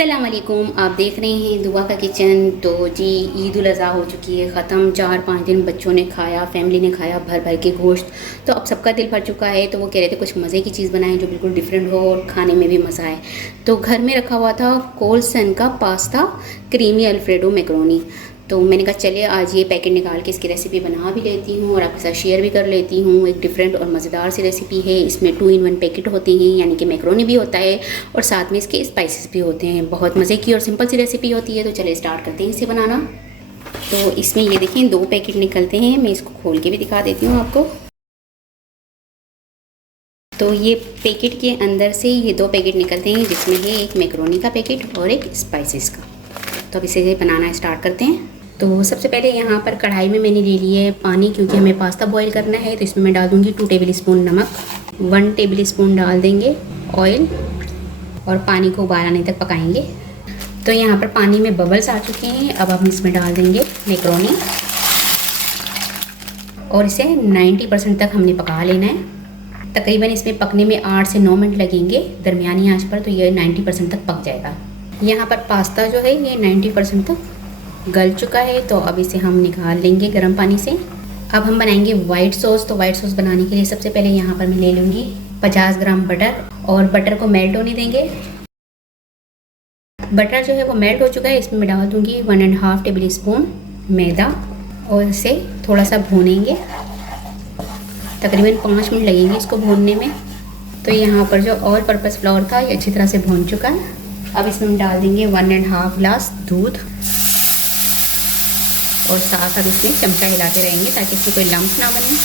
अस्सलाम वालेकुम, आप देख रहे हैं दुआ का किचन। तो जी ईद उल अज़हा हो चुकी है ख़त्म। 4-5 दिन बच्चों ने खाया, फैमिली ने खाया भर भर के गोश्त। तो अब सबका दिल भर चुका है, तो वो कह रहे थे कुछ मज़े की चीज़ बनाएं जो बिल्कुल डिफरेंट हो और खाने में भी मज़ा आए। तो घर में रखा हुआ था कोलसन का पास्ता क्रीमी अल्फ्रेडो मैकरोनी। तो मैंने कहा चलिए आज ये पैकेट निकाल के इसकी रेसिपी बना भी लेती हूँ और आपके साथ शेयर भी कर लेती हूँ। एक डिफरेंट और मज़ेदार सी रेसिपी है। इसमें 2 in 1 पैकेट होते हैं, यानी कि मैकरोनी भी होता है और साथ में इसके स्पाइसेस भी होते हैं। बहुत मज़े की और सिंपल सी रेसिपी होती है। तो चलिए स्टार्ट करते हैं इसे बनाना। तो इसमें ये देखिए 2 पैकेट निकलते हैं। मैं इसको खोल के भी दिखा देती हूँ आपको। तो ये पैकेट के अंदर से ये 2 पैकेट निकलते हैं, जिसमें है एक मैकरोनी का पैकेट और एक स्पाइसेस का। तो अब इसे बनाना स्टार्ट करते हैं। तो सबसे पहले यहाँ पर कढ़ाई में मैंने ले लिया है पानी, क्योंकि हमें पास्ता बॉईल करना है। तो इसमें मैं डाल दूँगी 2 टेबल स्पून नमक, 1 टेबल स्पून डाल देंगे ऑयल और पानी को उबाल आने तक पकाएंगे। तो यहाँ पर पानी में बबल्स आ चुके हैं। अब हम इसमें डाल देंगे मैकरोनी और इसे 90% तक हमने पका लेना है। तकरीबन इसमें पकने में 8 से 9 मिनट लगेंगे दरमियानी आंच पर। तो ये 90% तक पक जाएगा। यहाँ पर पास्ता जो है ये 90% तक गल चुका है। तो अब इसे हम निकाल लेंगे गर्म पानी से। अब हम बनाएंगे वाइट सॉस। तो वाइट सॉस बनाने के लिए सबसे पहले यहाँ पर मैं ले लूँगी 50 ग्राम बटर और बटर को मेल्ट होने देंगे। बटर जो है वो मेल्ट हो चुका है। इसमें मैं डाल दूँगी 1.5 टेबल स्पून मैदा और इसे थोड़ा सा भूनेंगे। तकरीबन 5 मिनट लगेंगे इसको भूनने में। तो यहाँ पर जो ऑल पर्पज़ फ्लोर था ये अच्छी तरह से भून चुका है। अब इसमें हम डाल देंगे 1.5 ग्लास दूध और साथ साथ इसमें चमचा हिलाते रहेंगे ताकि इसमें कोई लम्प ना बने।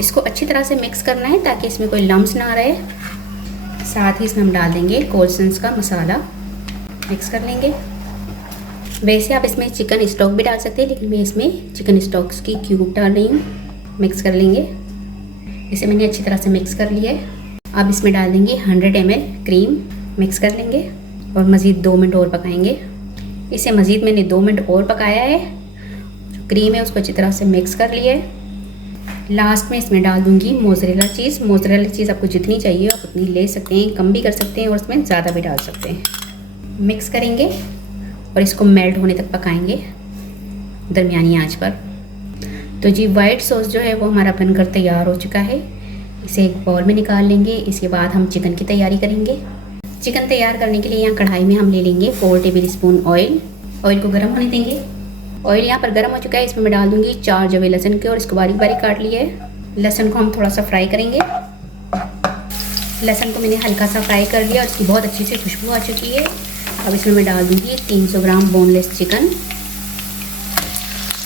इसको अच्छी तरह से मिक्स करना है ताकि इसमें कोई लम्प्स ना रहे। साथ ही इसमें हम डाल देंगे कोलसन्स का मसाला, मिक्स कर लेंगे। वैसे आप इसमें चिकन स्टॉक भी डाल सकते हैं, लेकिन मैं इसमें चिकन स्टॉक्स की क्यूब डाल रही हूँ। मिक्स कर लेंगे। इसे मैंने अच्छी तरह से मिक्स कर लिया है। अब इसमें डाल देंगे 100 ml क्रीम, मिक्स कर लेंगे और मज़ीद 2 मिनट और पकाएंगे। इसे मज़ीद मैंने 2 मिनट और पकाया है। जो क्रीम है उसको अच्छी तरह से मिक्स कर लिया है। लास्ट में इसमें डाल दूंगी मोज़रेला चीज़। मोज़रेला चीज़ आपको जितनी चाहिए आप उतनी ले सकते हैं, कम भी कर सकते हैं और इसमें ज़्यादा भी डाल सकते हैं। मिक्स करेंगे और इसको मेल्ट होने तक पकाएंगे दरमियानी आंच पर। तो जी वाइट सॉस जो है वो हमारा बनकर तैयार हो चुका है। इसे एक बाउल में निकाल लेंगे। इसके बाद हम चिकन की तैयारी करेंगे। चिकन तैयार करने के लिए यहाँ कढ़ाई में हम ले लेंगे 4 टेबल स्पून ऑयल। ऑयल को गर्म होने देंगे। ऑयल यहाँ पर गर्म हो चुका है। इसमें मैं डाल दूँगी 4 जवे लहसुन के और इसको बारीक बारीक काट लिया है। लहसुन को हम थोड़ा सा फ्राई करेंगे। लहसुन को मैंने हल्का सा फ्राई कर लिया और इसकी बहुत अच्छी सी खुशबू आ चुकी है। अब इसमें मैं डाल दूँगी 300 ग्राम बोनलेस चिकन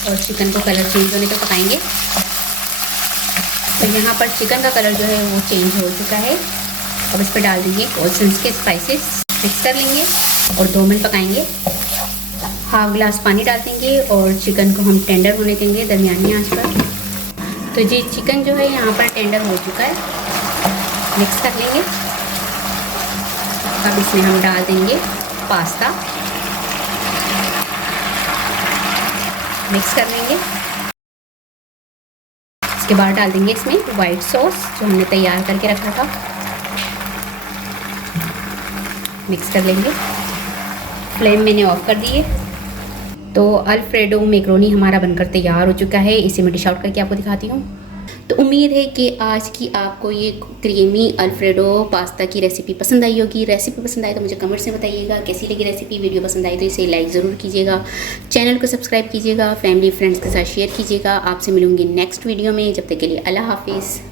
और चिकन को कलर चेंज होने तक पकाएंगे। तो यहाँ पर चिकन का कलर जो है वो चेंज हो चुका है। अब इस पर डाल देंगे कोलसन्स के स्पाइसेस, मिक्स कर लेंगे और 2 मिनट पकाएंगे। हाफ ग्लास पानी डाल देंगे और चिकन को हम टेंडर होने देंगे दरमियानी आंच पर। तो जी चिकन जो है यहाँ पर टेंडर हो चुका है। मिक्स कर लेंगे। अब इसमें हम डाल देंगे पास्ता, मिक्स कर लेंगे। इसके बाद डाल देंगे इसमें वाइट सॉस जो हमने तैयार करके रखा था, मिक्स कर लेंगे। फ्लेम मैंने ऑफ कर दी है। तो अल्फ्रेडो मैकरोनी हमारा बनकर तैयार हो चुका है। इसे मैं डिश आउट करके आपको दिखाती हूँ। तो उम्मीद है कि आज की आपको ये क्रीमी अल्फ्रेडो पास्ता की रेसिपी पसंद आई होगी। रेसिपी पसंद आए तो मुझे कमेंट से बताइएगा कैसी लगी रेसिपी। वीडियो पसंद आई तो इसे लाइक ज़रूर कीजिएगा, चैनल को सब्सक्राइब कीजिएगा, फैमिली फ्रेंड्स के साथ शेयर कीजिएगा। आपसे मिलूंगी नेक्स्ट वीडियो में। जब तक के लिए अल्लाह हाफिज़।